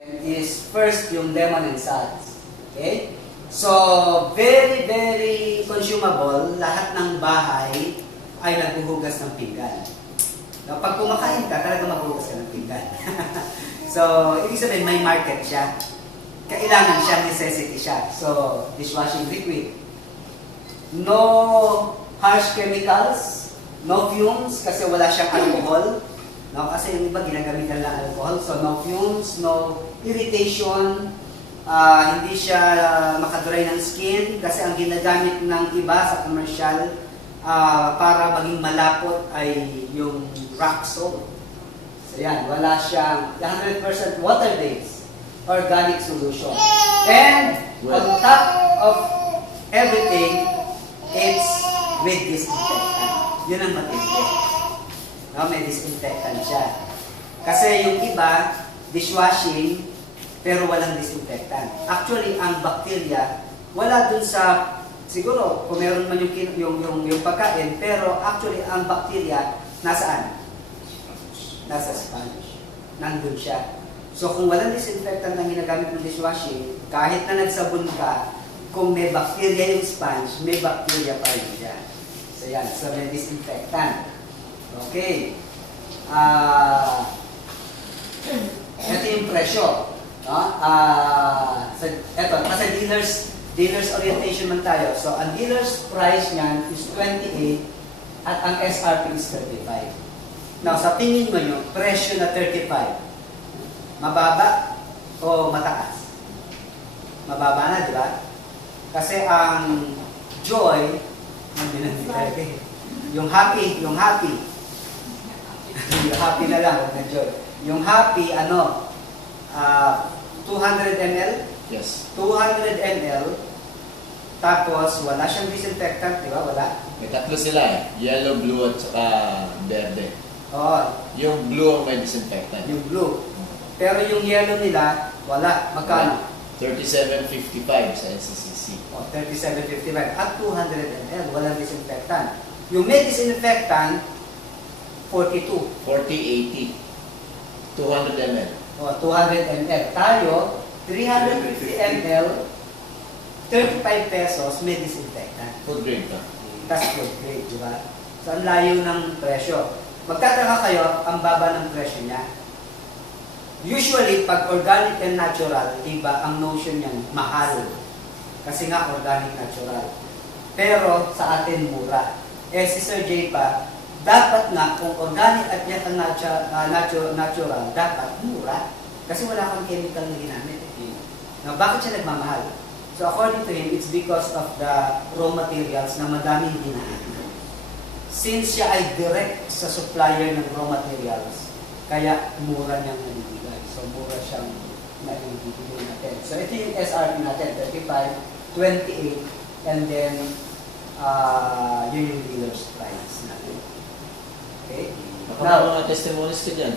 is first yung lemon and salt. Okay? So, very, very consumable. Lahat ng bahay ay naghuhugas ng pinggan. Now, pag kumakain ka, talaga maghuhugas ka ng pinggan. So, ibig sabihin, may market siya. Kailangan siya, necessity siya. So, dishwashing liquid. No harsh chemicals, no fumes, kasi wala siyang alcohol. No, kasi yung iba ginagamitan lang alcohol. So, no fumes, no irritation, hindi siya makadry ng skin kasi ang ginagamit ng iba sa commercial para maging malapot ay yung rock salt. So, yan, wala siyang 100% water-based organic solution. And on top of everything, it's with disinfectant. Yun ang matindi. No, may disinfectant siya. Kasi yung iba, dishwashing, pero walang disinfectant. Actually, ang bacteria, wala dun sa, siguro, kung meron man yung pagkain, pero actually, ang bacteria, nasaan? Nasa sponge. Nandun siya. So, kung walang disinfectant na ginagamit ng dishwashing, kahit na nagsabon ka, kung may bacteria yung sponge, may bacteria pa rin dyan. So, yan. So, may disinfectant. Okay. Ito yung presyo. No? Ito, kasi dealer's orientation man tayo. So, ang dealer's price niyan is 28 at ang SRP is 35. Now, sa tingin mo nyo, presyo na 35. Mababa o mataas? Mababa na, di ba? Kasi ang joy, yung happy, yung happy na lang, huwag na joy. Yung happy, 200 ml? Yes. 200 ml, tapos wala siyang disinfectant, di ba? Wala? May tatlo sila eh. Yellow, blue, at saka verde. Oo. Yung blue ang may disinfectant. Yung blue. Pero yung yellow nila, wala. Magkano? 37.55 sa NCCC. 37.55 at 200 ml, walang disinfectant. Yung may disinfectant, 42. 40.80. 200 ml. 200 ml. Tayo, 350 ml, 35 pesos, may disinfectant. Food grade ka. Tapos food grade, di ba? So, ang layo ng presyo. Magtataka kayo, ang baba ng presyo niya. Usually, pag organic and natural, iba ang notion niyan, mahal. Kasi nga, organic natural. Pero, sa atin, mura. Si Sir J pa, dapat nga, kung organic at yata natural, dapat mura. Kasi wala kang chemical na ginamit. Now, bakit siya nagmamahal? So, according to him, it's because of the raw materials na madaming ginamit. Since siya ay direct sa supplier ng raw materials, kaya mura niyang nabibigay. So, mura siyang naibibigay natin. So, ito yung SRP natin, 35, 28, and then, yun yung dealer's price natin. Okay? Now, mga testimonies ka dyan.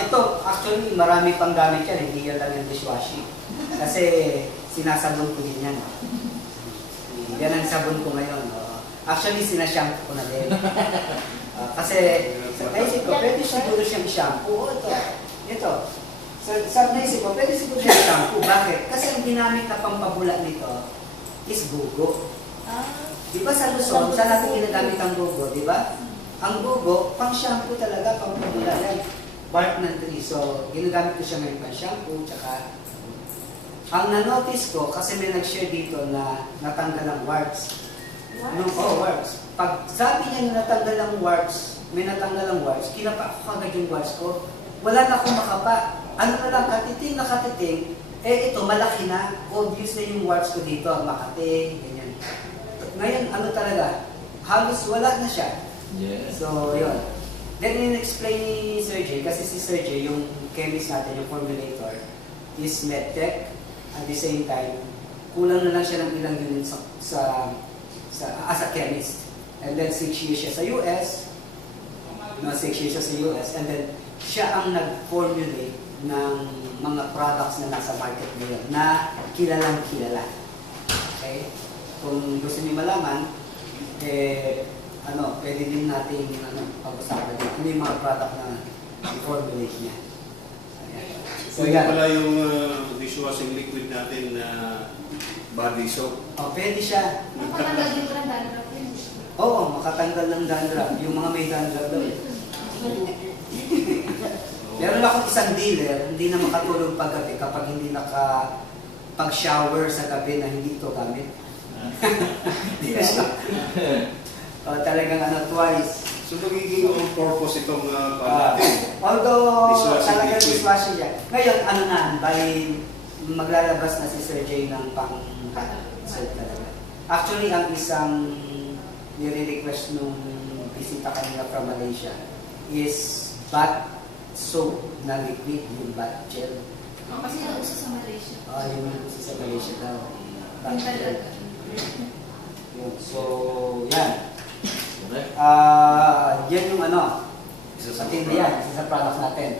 Ito, actually, marami pang gamit yan. Hindi yan lang yung dishwashing. Kasi, sinasabon ko din yan. Yan ang sabon ko ngayon. Actually, sinashampoo ko na din. Kasi, naisip ko, pwede siguro siyang shampoo. Ito. Sa naisip ko, pwede siguro siyang shampoo. Bakit? Kasi ang ginamit na pampabula nito is bugo. Di ba sa Luzon, saan natin ginagamit ang bugo, di ba? Ang bugo, pang shampoo talaga, pang pabula yan. Bark ng tree. So, ginagamit ko siya ngayon pang shampoo, tsaka ang na-notice ko, kasi may nag-share dito na natanggal ang warts. Warts. Pag sabi niya na natanggal ang warts, may natanggal ang warts, kinapa ko kagad yung warts ko. Wala na akong makapa. Ano na lang, katiting na katiting, ito, malaki na. Obvious na yung warts ko dito. Makati, ganyan. Ngayon, ano talaga, halos wala na siya. Yeah. So, yun. Then, in-explain ni Sir J, kasi si Sir J, yung chemist natin, yung formulator, is medtech. At the same time, kulang na lang siya ng ilang units as a chemist. And then 6 years siya sa US, 6 years siya sa US, and then siya ang nag-formulate ng mga products na nasa market ngayon na kilalang kilala. Okay? Kung gusto niyo malaman, pwede din natin pag-usapan din. Ano yung mga product na i-formulate niya. So So, yan. pala yung dishwashing liquid natin na body soap. Oh, pwede siya. Napakatanggal din pala dandruff yun. Oo, makatanggal ng dandruff. Yung mga may dandruff daw. Meron akong isang dealer, hindi na makatulog paggabi kapag hindi pag-shower sa gabi na hindi ito gamit. Hindi na siya. Talagang twice. So, magiging on purpose itong natin. Although, Dishwashing talagang liquid. dishwashing siya. Ngayon, bali, maglalabas na si Sir Jay ng pang-set talaga. Actually, ang isang nire-request nung bisita kanina from Malaysia is bath soap na liquid, yung bath gel. Oh, kasi nauso sa Malaysia. Yung sa Malaysia daw. Yung Bath gel. talaga. Yun. So, yan. Okay? Yan yung isa sa product natin.